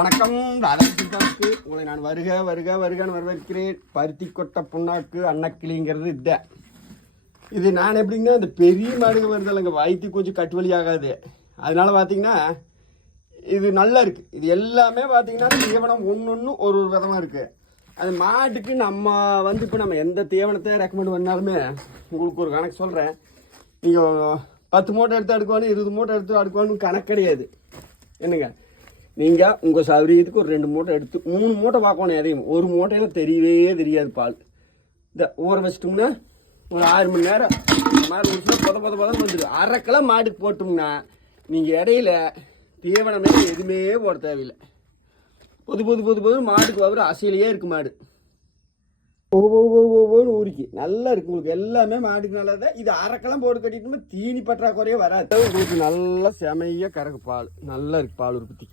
வணக்கம். ராதாகிருஷ்ணனுக்கு உங்களை நான் வருகன்னு வரவேற்கிறேன். பருத்தி கொட்டை புண்ணாக்கு அன்னக்கிளிங்கிறது இதுதான். இது நான் எப்படிங்கன்னா இந்த பெரிய மாடுகள் வருதில்லைங்க, வயிற்று கொஞ்சம் கட்டு வலி ஆகாது. அதனால பார்த்தீங்கன்னா இது நல்லா இருக்குது. இது எல்லாமே பார்த்தீங்கன்னா தீவனம் ஒன்று ஒரு விதமாக இருக்குது. அது மாட்டுக்கு நம்ம இப்போ நம்ம எந்த தீவனத்தை ரெக்கமெண்ட் பண்ணாலுமே உங்களுக்கு ஒரு கணக்கு சொல்கிறேன். நீங்கள் 10 மூட்டை எடுத்து அடுக்குவானு 20 மூட்டை எடுத்து அடுக்குவான்னு கணக்கு கிடையாது. என்னங்க, நீங்கள் உங்கள் சௌரியத்துக்கு ஒரு 2 மூட்டை எடுத்து 3 மூட்டை பார்க்கணும். எதையும் ஒரு மூட்டையில் தெரியவே தெரியாது. பால் இந்த ஊற வச்சிட்டோம்னா ஒரு 6 மணி நேரம் மேலே ஒரு பதம் வந்துடும். அரைக்கெல்லாம் மாட்டுக்கு போட்டோம்னா நீங்கள் இடையில தீவனமே எதுவுமே போட தேவையில்லை. பொது மாட்டுக்கு வர அசையிலேயே இருக்குது. மாடு ஒவ்வொரு ஊருக்கு நல்லா இருக்குது. உங்களுக்கு எல்லாமே மாட்டுக்கு நல்லா தான். இது அரைக்கெல்லாம் போட்டு கட்டிட்டோம்னா தீனி பற்றாக்குறையே வராது. உங்களுக்கு நல்லா செமையாக கறக்கு பால் நல்லா இருக்குது. பால் உற்பத்தி